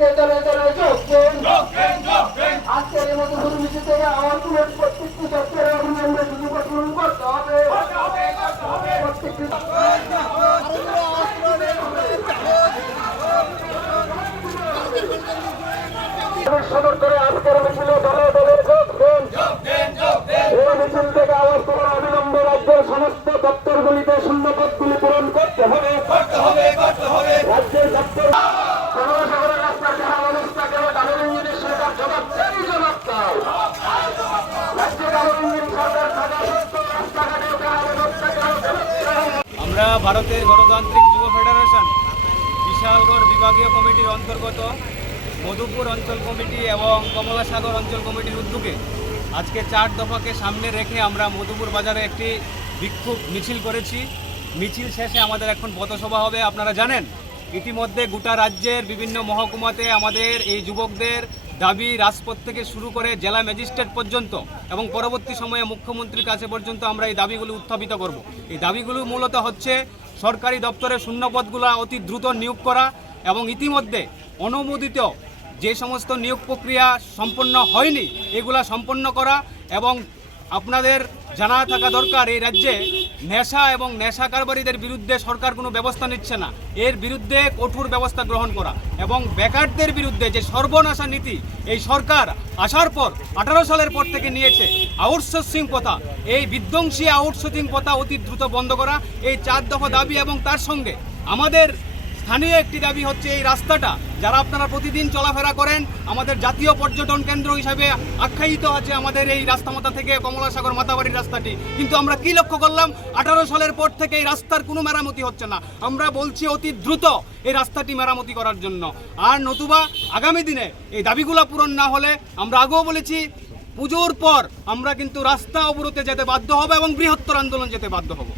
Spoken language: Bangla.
দিতে চলে চলে যোগেন আজকের এই মতো দুর্নীতি থেকে আমার কোনো প্রত্যেকটি দপ্তরে অভিনন্দন শুধু প্রচলন করতে হবে প্রত্যেকটি সদর করে ভারতের গণতান্ত্রিক যুব ফেডারেশন, বিশালগড় বিভাগীয় কমিটির অন্তর্গত, মধুপুর অঞ্চল কমিটি এবং কমলাসাগর অঞ্চল কমিটির উদ্যোগে আজকে চার দফাকে সামনে রেখে আমরা মধুপুর বাজারে একটি বিক্ষোভ মিছিল করেছি। মিছিল শেষে আমাদের এখন পথসভা হবে, আপনারা জানেন। ইতিমধ্যে গোটা রাজ্যের বিভিন্ন মহকুমাতে আমাদের এই যুবকদের দাবি রাজপথ থেকে শুরু করে জেলা ম্যাজিস্ট্রেট পর্যন্ত এবং পরবর্তী সময়ে মুখ্যমন্ত্রীর কাছে পর্যন্ত আমরা এই দাবিগুলো উত্থাপিত করব। এই দাবিগুলো মূলত হচ্ছে সরকারি দপ্তরে শূন্যপদগুলো অতি দ্রুত নিয়োগ করা এবং ইতিমধ্যে অনুমোদিত যে সমস্ত নিয়োগ প্রক্রিয়া সম্পন্ন হয়নি, এগুলা সম্পন্ন করা এবং আপনাদের জানা থাকা দরকার, এই রাজ্যে নেশা এবং নেশা কারবারিদের বিরুদ্ধে সরকার কোনো ব্যবস্থা নিচ্ছে না। এর বিরুদ্ধে কঠোর ব্যবস্থা গ্রহণ করা এবং বেকারদের বিরুদ্ধে যে সর্বনাশা নীতি, এই সরকার আসার পর, আঠারো সালের পর থেকে নিয়েছে আউটসোর্সিং প্রথা। এই বিধ্বংসী আউটসোর্সিং প্রথা অতি দ্রুত বন্ধ করা, এই চার দফা দাবি এবং তার সঙ্গে আমাদের স্থানীয় একটি দাবি হচ্ছে এই রাস্তাটা, যারা আপনারা প্রতিদিন চলাফেরা করেন, আমাদের জাতীয় পর্যটন কেন্দ্র হিসাবে আখ্যায়িত আছে আমাদের এই রাস্তামাতা থেকে কমলাসাগর মাতাবাড়ির রাস্তাটি। কিন্তু আমরা কি লক্ষ্য করলাম? আঠারো সালের পর থেকে এই রাস্তার কোনো মেরামতি হচ্ছে না। আমরা বলছি অতি দ্রুত এই রাস্তাটি মেরামতি করার জন্য। আর নতুবা আগামী দিনে এই দাবিগুলো পূরণ না হলে আমরা আগেও বলেছি, পুজোর পর আমরা কিন্তু রাস্তা অবরোধে যেতে বাধ্য হব এবং বৃহত্তর আন্দোলন যেতে বাধ্য হব।